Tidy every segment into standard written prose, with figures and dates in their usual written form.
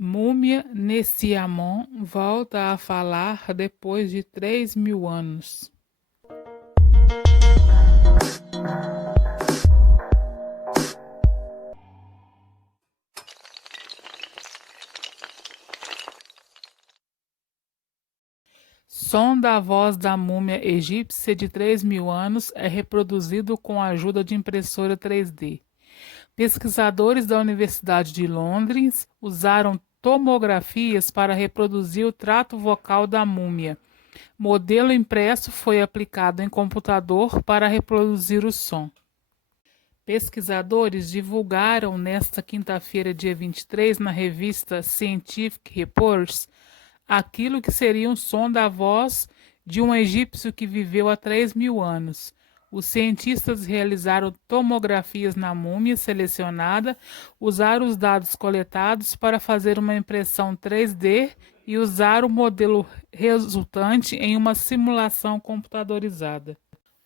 Múmia Nessiamon volta a falar depois de 3.000 anos. Som da voz da múmia egípcia de 3.000 anos é reproduzido com a ajuda de impressora 3D. Pesquisadores da Universidade de Londres usaram tomografias para reproduzir o trato vocal da múmia. Modelo impresso foi aplicado em computador para reproduzir o som. Pesquisadores divulgaram nesta quinta-feira, dia 23, na revista Scientific Reports, aquilo que seria um som da voz de um egípcio que viveu há 3.000 anos. Os cientistas realizaram tomografias na múmia selecionada, usaram os dados coletados para fazer uma impressão 3D e usar o modelo resultante em uma simulação computadorizada.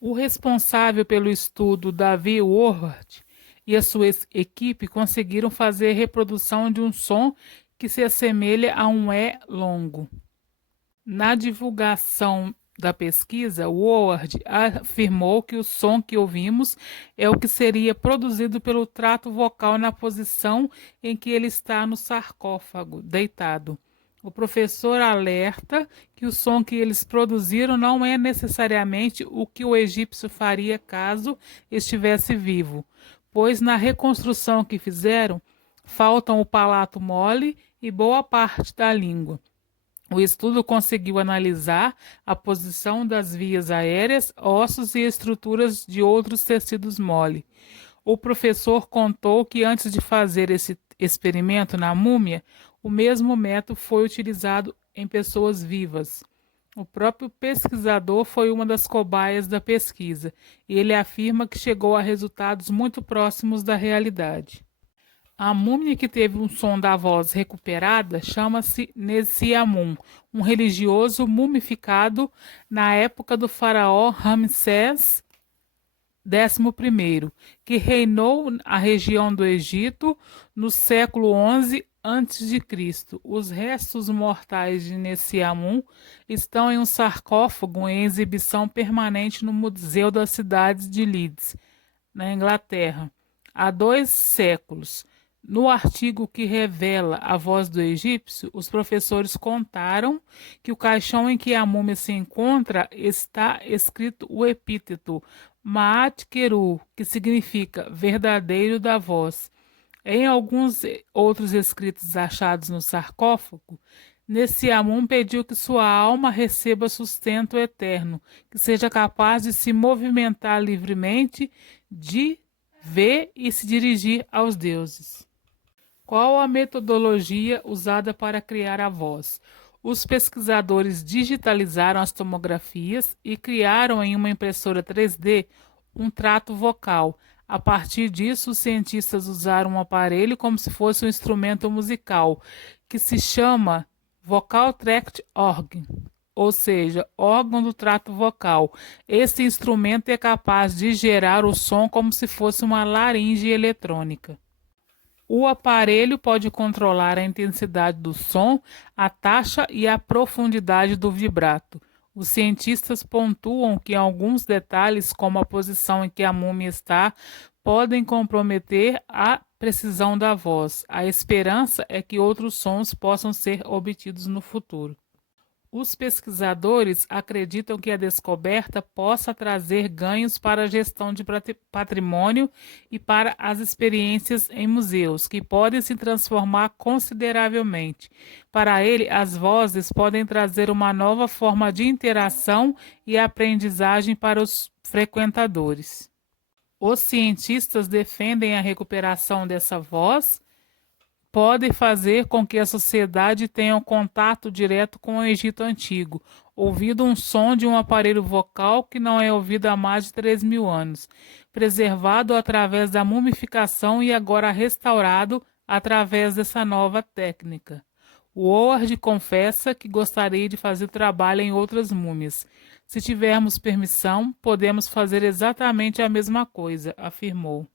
O responsável pelo estudo, David Howard, e a sua equipe conseguiram fazer a reprodução de um som que se assemelha a um E longo. Na divulgação da pesquisa, Howard afirmou que o som que ouvimos é o que seria produzido pelo trato vocal na posição em que ele está no sarcófago, deitado. O professor alerta que o som que eles produziram não é necessariamente o que o egípcio faria caso estivesse vivo, pois na reconstrução que fizeram, faltam o palato mole e boa parte da língua. O estudo conseguiu analisar a posição das vias aéreas, ossos e estruturas de outros tecidos mole. O professor contou que antes de fazer esse experimento na múmia, o mesmo método foi utilizado em pessoas vivas. O próprio pesquisador foi uma das cobaias da pesquisa e ele afirma que chegou a resultados muito próximos da realidade. A múmia que teve um som da voz recuperada chama-se Nessiamun, um religioso mumificado na época do faraó Ramsés XI, que reinou a região do Egito no século XI a.C. Os restos mortais de Nessiamun estão em um sarcófago em exibição permanente no Museu das Cidades de Leeds, na Inglaterra, há 2 séculos. No artigo que revela a voz do egípcio, os professores contaram que o caixão em que a múmia se encontra está escrito o epíteto Maat Keru, que significa verdadeiro da voz. Em alguns outros escritos achados no sarcófago, Nessiamun pediu que sua alma receba sustento eterno, que seja capaz de se movimentar livremente, de ver e se dirigir aos deuses. Qual a metodologia usada para criar a voz? Os pesquisadores digitalizaram as tomografias e criaram em uma impressora 3D um trato vocal. A partir disso, os cientistas usaram um aparelho como se fosse um instrumento musical, que se chama Vocal Tract Organ, ou seja, órgão do trato vocal. Esse instrumento é capaz de gerar o som como se fosse uma laringe eletrônica. O aparelho pode controlar a intensidade do som, a taxa e a profundidade do vibrato. Os cientistas pontuam que alguns detalhes, como a posição em que a múmia está, podem comprometer a precisão da voz. A esperança é que outros sons possam ser obtidos no futuro. Os pesquisadores acreditam que a descoberta possa trazer ganhos para a gestão de patrimônio e para as experiências em museus, que podem se transformar consideravelmente. Para ele, as vozes podem trazer uma nova forma de interação e aprendizagem para os frequentadores. Os cientistas defendem a recuperação dessa voz pode fazer com que a sociedade tenha um contato direto com o Egito Antigo, ouvindo um som de um aparelho vocal que não é ouvido há mais de 3.000 anos, preservado através da mumificação e agora restaurado através dessa nova técnica. O Howard confessa que gostaria de fazer trabalho em outras múmias. Se tivermos permissão, podemos fazer exatamente a mesma coisa, afirmou.